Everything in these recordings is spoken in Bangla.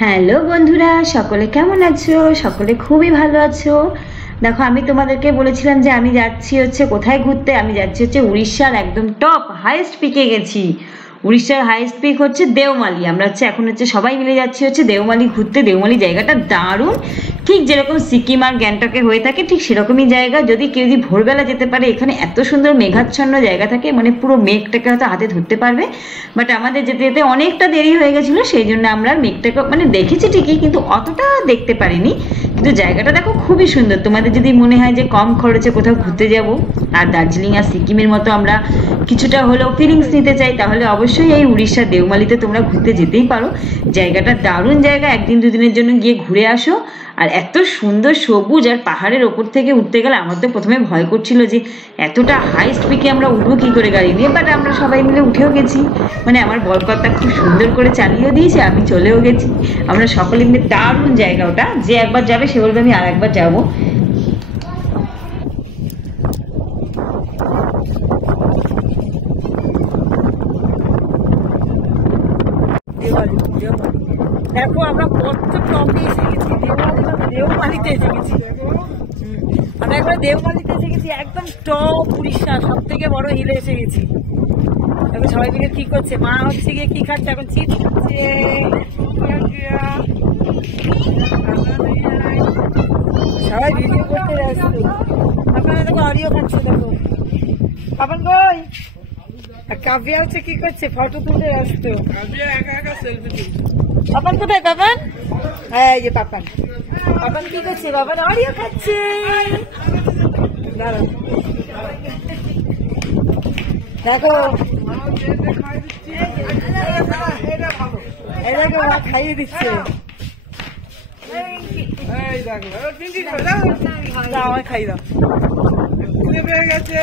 হ্যালো বন্ধুরা, সকলে কেমন আছো? সকলে খুবই ভালো আছো। দেখো, আমি তোমাদেরকে বলেছিলাম যে আমি যাচ্ছি কোথায় ঘুরতে। আমি যাচ্ছি উড়িষ্যার একদম টপ হাইয়েস্ট পিকে গেছি। উড়িষ্যার হাইয়েস্ট পিক হচ্ছে দেওমালি। আমরা এখন সবাই মিলে যাচ্ছি দেওমালি ঘুরতে। দেওমালি জায়গাটা দারুণ, ঠিক যেরকম সিকিম আর গ্যাংটকে হয়ে থাকে ঠিক সেরকমই জায়গা। যদি কেউ ভোরবেলা যেতে পারে, এখানে এত সুন্দর মেঘাচ্ছন্ন জায়গা থাকে, মানে পুরো মেঘটাকে হয়তো হাতে ধরতে পারবে। বাট আমাদের যেতে যেতে অনেকটা দেরি হয়ে গেছিলো, সেই জন্য আমরা মেঘটাকে দেখেছি ঠিকই, কিন্তু অতটা দেখতে পারিনি। কিন্তু জায়গাটা দেখো খুবই সুন্দর। তোমাদের যদি মনে হয় যে কম খরচে কোথাও ঘুরতে যাব আর দার্জিলিং আর সিকিমের মতো আমরা কিছুটা হলেও ফিলিংস নিতে চাই, তাহলে অবশ্যই এই উড়িষ্যার দেওমালিতে তোমরা ঘুরতে যেতেই পারো। জায়গাটা দারুণ জায়গা, একদিন দুদিনের জন্য গিয়ে ঘুরে আসো। আর এত সুন্দর সবুজ, আর পাহাড়ের ওপর থেকে উঠতে গেলে আমার তো প্রথমে ভয় করছিল যে এতটা হাই স্পিডে আমরা উঠবো কী করে গাড়ি নিয়ে, বাট আমরা সবাই মিলে উঠেও গেছি। আমার বরকর্তা খুব সুন্দর করে চালিয়েও দিয়েছে, আমি চলেও গেছি। আমরা সকলে মিলে, দারুণ জায়গা ওটা। যে একবার যাবে সে বলবে আমি আর একবার যাবো। দেখো আমরা কত টপে এসে গেছি, দেওমালিতে এসে গেছি। আমরা একবার দেওমালিতে এসে গেছি, একদম টপ উড়িষ্যা সব থেকে বড় হিলে এসে গেছি। এখন সবাই মিলে কি করছে, মা হচ্ছে গিয়ে কি খাচ্ছে, এখন চিপস খাচ্ছে। সবাই ভিডিও করতে ব্যস্ত। আপনারা দেখো অডিও খাচ্ছে, দেখো পাপন কই, আর কাব্যা হচ্ছে কি করছে, ফটো তুলতে ব্যস্ত। পাপান কোথায়? পাপান, হ্যাঁ এই যে পাপান। পাপান কি করছে? পাপান অডিও খাচ্ছে। দাঁড়াও, দেখো এই দেখো মা খাইয়ে দিচ্ছে। আমায় খাই দাও, পেয়ে গেছে।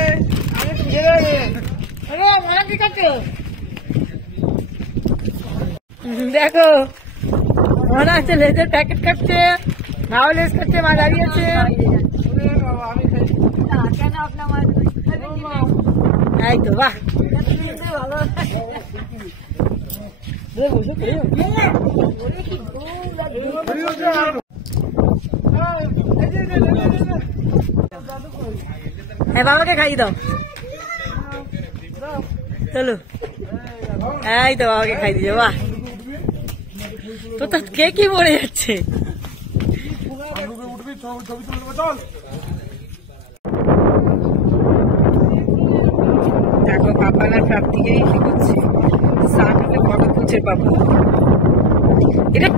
দেখো মনে হচ্ছে লেজের প্যাকেট খাচ্ছে, নাও লেজ খাচ্ছে, মা দাঁড়িয়ে আছে। এই তো বাহ, হ্যাঁ বাবাকে খাই দাও, চলো। এই তো বাবাকে খাই দিও। বাহ, তো তো কে কি মরে যাচ্ছে। দেখো পাপা না প্রাপ্তিকে কি করছে, সামনে ফটো তুলছে পাপা। এটা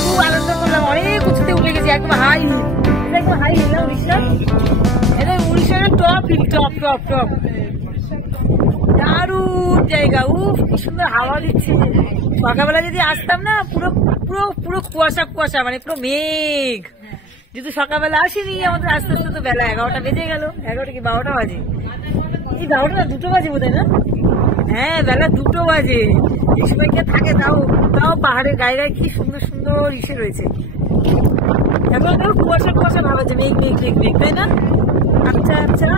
খুব আনন্দ করলাম, অনেক উঁচুতে উঠে গেছি, একদম হাই হিল। এটা একদম হাই হিল না উড়িষ্যা, এটা উড়িষ্যার top hill, top top top. দারুণ জায়গা, উফ কি সুন্দর হাওয়া দিচ্ছে। সকালবেলা যদি আসতাম না, পুরো পুরো পুরো কুয়াশা কুয়াশা, পুরো মেঘ। যদি সকালবেলা আসিনি, আমাদের আস্তে আস্তে তো বেলা 11টা বেজে গেল। 11টা কি 12টা বাজে? এই 12টা না 2টো বাজে বোধ হয় না? হ্যাঁ বেলা 2টো বাজে। এই সময় কে থাকে? তাও তাও পাহাড়ের গায়ে গায়ে কি সুন্দর সুন্দর ইসে রয়েছে। এখন দেখো কুয়াশা কুয়াশা ভাব আছে, মেঘ মেঘ মেঘ মেঘ, তাই না? আচ্ছা আচ্ছা,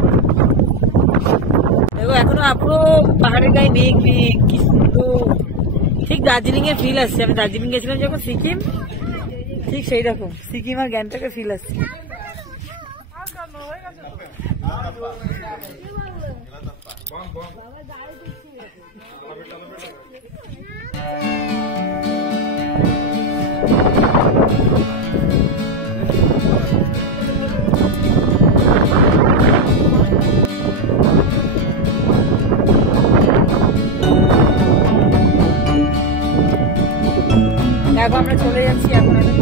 দেখো এখনো পুরো পাহাড়ের গায়ে মেঘ মেঘ, কি সুন্দর। ঠিক দার্জিলিং এর ফিল আসছে। আমি দার্জিলিং গেছিলাম যখন সিকিম, ঠিক সেই রকম সিকিম আর গ্যাংটকের ফিল আসছে। দেখো আমরা চলে যাচ্ছি এখন। আমি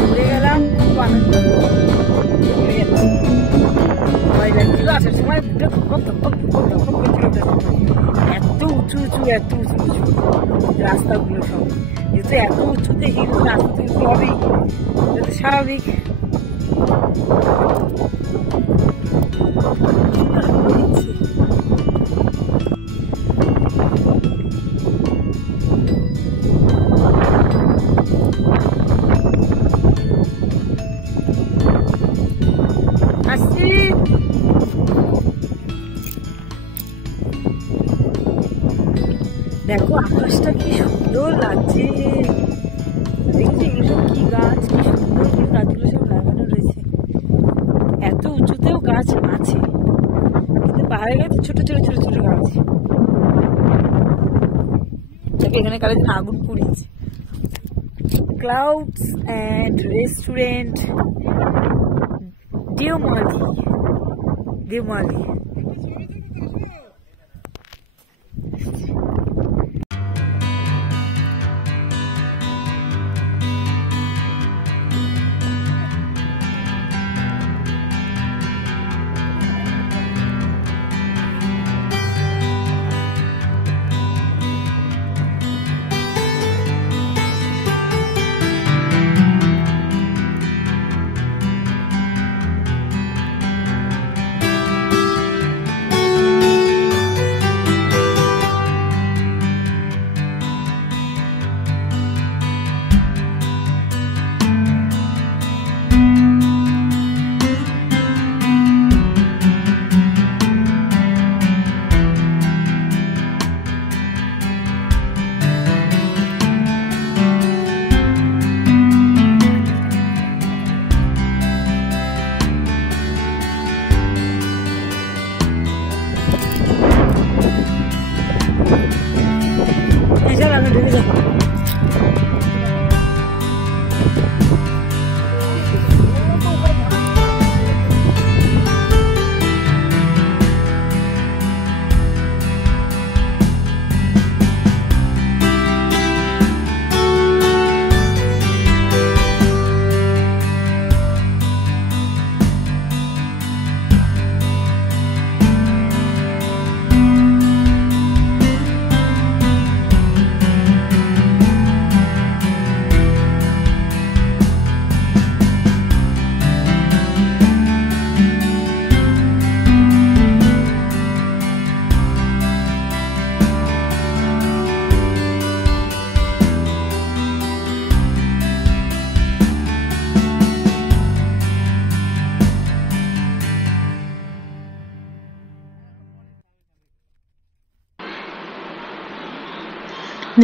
ঘুরে গেলাম, খুব আনন্দ ঘুরে যাচ্ছি। ভয় লাগছিল আসার সময়, এত উঁচু উঁচু এত উঁচু উঁচু রাস্তাগুলো সব। যেহেতু এত উঁচুতে হিল, রাস্তা উঁচু হবেই, স্বাভাবিক। দেখো আকাশটা কি সুন্দর লাগছে, দেখছি এগুলো সব কি গাছ, কি সুন্দর করে গাছগুলো সব লাগানো রয়েছে। এত উঁচুতেও গাছ আছে, কিন্তু পাহাড়ে গাছে ছোট ছোট ছোট ছোট গাছ। এখানে কারো দিন আগুন পুড়িয়েছে। Clouds and restaurant Deomali, Deomali.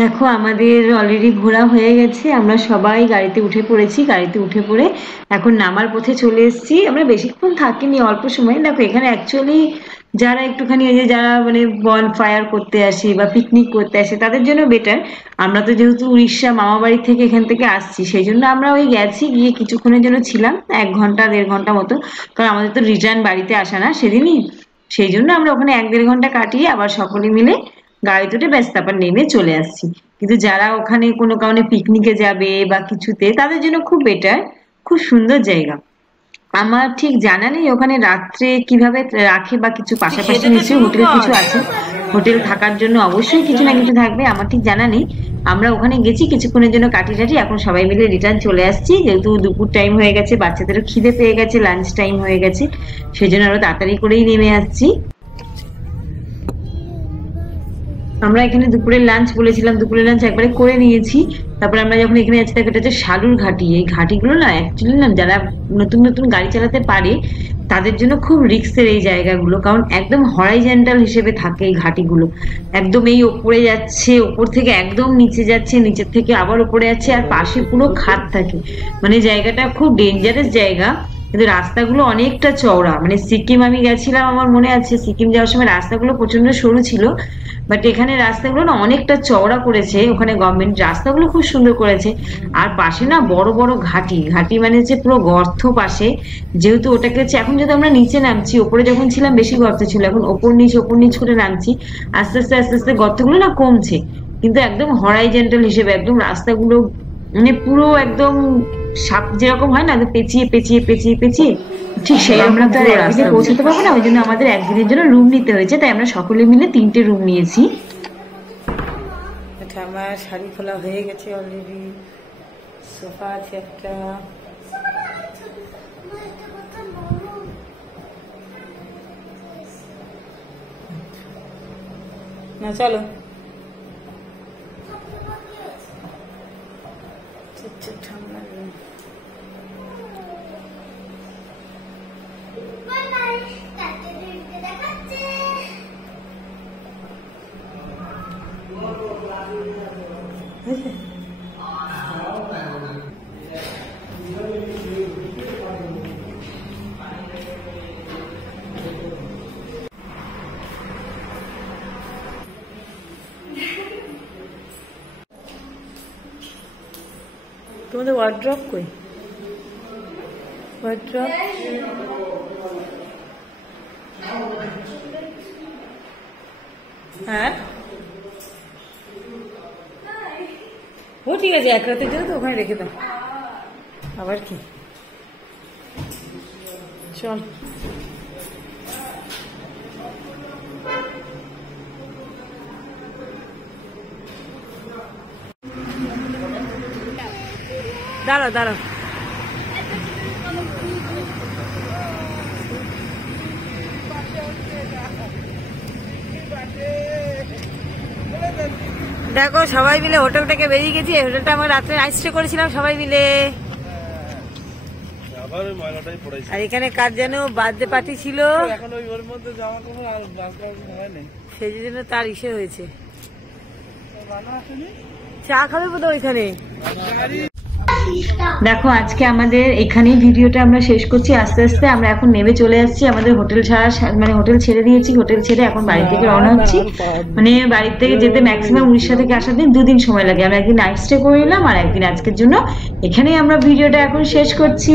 দেখো আমাদের অলরেডি ঘোরা হয়ে গেছে, আমরা সবাই গাড়িতে উঠে পড়েছি। গাড়িতে উঠে পড়ে এখন নামার পথে চলে এসেছি। আমরা বেশিক্ষণ থাকিনি, অল্প সময়। দেখো এখানে অ্যাকচুয়ালি যারা একটুখানি ওই যে যারা মানে বন ফায়ার করতে আসে বা পিকনিক করতে আসে তাদের জন্য বেটার। আমরা তো যেহেতু উড়িষ্যা মামা বাড়ি থেকে এখান থেকে আসছি, সেই জন্য আমরা ওই গেছি, গিয়ে কিছুক্ষণের জন্য ছিলাম, 1 ঘন্টা 1.5 ঘন্টা মতো, কারণ আমাদের তো রিটার্ন বাড়িতে আসা না সেদিনই। সেই জন্য আমরা ওখানে 1-1.5 ঘন্টা কাটিয়ে আবার সকলে মিলে গাড়ি দুটো ব্যাস তারপর নেমে চলে আসছি। কিন্তু যারা ওখানে কোনো কারণে পিকনিকে যাবে বা কিছুতে, তাদের জন্য খুব বেটার, খুব সুন্দর জায়গা। আমার ঠিক জানা নেই ওখানে রাত্রে কিভাবে রাখে বা কিছু, পাশাপাশি নিশ্চয়ই হোটেল কিছু আছে, হোটেল থাকার জন্য অবশ্যই কিছু না কিছু থাকবে, আমার ঠিক জানা নেই। আমরা ওখানে গেছি কিছুক্ষণের জন্য কাটিয়ে টাটি, এখন সবাই মিলে রিটার্ন চলে আসছি, যেহেতু দুপুর টাইম হয়ে গেছে, বাচ্চাদেরও খিদে পেয়ে গেছে, লাঞ্চ টাইম হয়ে গেছে, সেই জন্য আরো তাড়াতাড়ি করেই নেমে আসছি। আমরা এখানে দুপুরের লাঞ্চ বলেছিলাম, দুপুরের লাঞ্চ একবারে করে নিয়েছি। তারপরে আমরা যখন এখানে যাচ্ছি, এটা হচ্ছে শালুর ঘাটি। এই ঘাটিগুলো না অ্যাকচুয়ালি না যারা নতুন নতুন গাড়ি চালাতে পারে তাদের জন্য খুব রিস্কের এই জায়গাগুলো, কারণ একদম হরাইজন্টাল হিসেবে থাকে এই ঘাটিগুলো। একদম এই ওপরে যাচ্ছে, ওপর থেকে একদম নিচে যাচ্ছে, নিচের থেকে আবার ওপরে যাচ্ছে, আর পাশে পুরো খাদ থাকে। মানে জায়গাটা খুব ডেঞ্জারাস জায়গা, কিন্তু রাস্তাগুলো অনেকটা চওড়া। মানে সিকিম আমি গেছিলাম, আমার মনে আছে সিকিম যাওয়ার সময় রাস্তাগুলো প্রচন্ড সরু ছিল, বাট এখানে রাস্তাগুলো না অনেকটা চওড়া করেছে, ওখানে গভর্নমেন্ট রাস্তাগুলো খুব সুন্দর করেছে। আর পাশে না বড় বড় ঘাটি, ঘাটি মানে হচ্ছে পুরো গর্ত পাশে, যেহেতু ওটাকে হচ্ছে এখন যদি আমরা নিচে নামছি, ওপরে যখন ছিলাম বেশি গর্ত ছিল, এখন ওপর নিচ করে নামছি, আস্তে আস্তে আস্তে আস্তে গর্তগুলো না কমছে, কিন্তু একদম হরাইজন্টাল হিসেবে একদম রাস্তাগুলো মানে পুরো একদম সাপ যেরকম হয় না, পেঁচিয়ে পেঁচিয়ে পেঁচিয়ে পেঁচিয়ে, ঠিক সেই আমরা তো আর একদিনে পৌঁছতে পারবো না, ওই জন্য আমাদের একদিনের জন্য রুম নিতে হয়েছে, তাই আমরা সকলে মিলে 3টে রুম নিয়েছি। এটা আমার শাড়ি খোলা হয়ে গেছে অলরেডি, সোফা আছে একটা, না চলো ঠান্ডা তোমাদের ওয়ার্ড্রপ কই? ওয়ার্ড্রপ হ্যাঁ ও ঠিক আছে, এক রাতের জন্য তো ওখানে রেখে দাও। আবার কি চল দাঁড়াও দাঁড়াও। দেখো সবাই মিলে হোটেল থেকে বেরিয়ে গেছি। এই হোটেলটা আমরা রাত্রে নাইট স্টে করেছিলাম সবাই মিলে। আর এখানে কার যেন বার্থডে পার্টি ছিল, সেই জন্য তার ইসে হয়েছে। চা খাবে বোধ ওইখানে। দেখো আজকে আমাদের এখানেই ভিডিওটা আমরা শেষ করছি। আস্তে আস্তে আমরা এখন নেমে চলে আসছি। আমাদের হোটেল ছাড়া মানে হোটেল ছেড়ে দিয়েছি। হোটেল ছেড়ে এখন বাড়ি থেকে রওনা হচ্ছি। মানে বাড়ি থেকে যেতে ম্যাক্সিমাম উড়িষ্যা থেকে আসার দিন 2 দিন সময় লাগে। আমরা একদিন নাইট স্টে করে নিলাম আর একদিন আজকের জন্য এখানেই আমরা ভিডিওটা এখন শেষ করছি।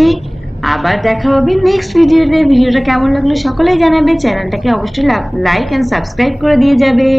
আবার দেখা হবে নেক্সট ভিডিওতে। ভিডিওটা কেমন লাগলো সকলেই জানাবে। চ্যানেলটাকে অবশ্যই লাইক এন্ড সাবস্ক্রাইব করে দিয়ে যাবে।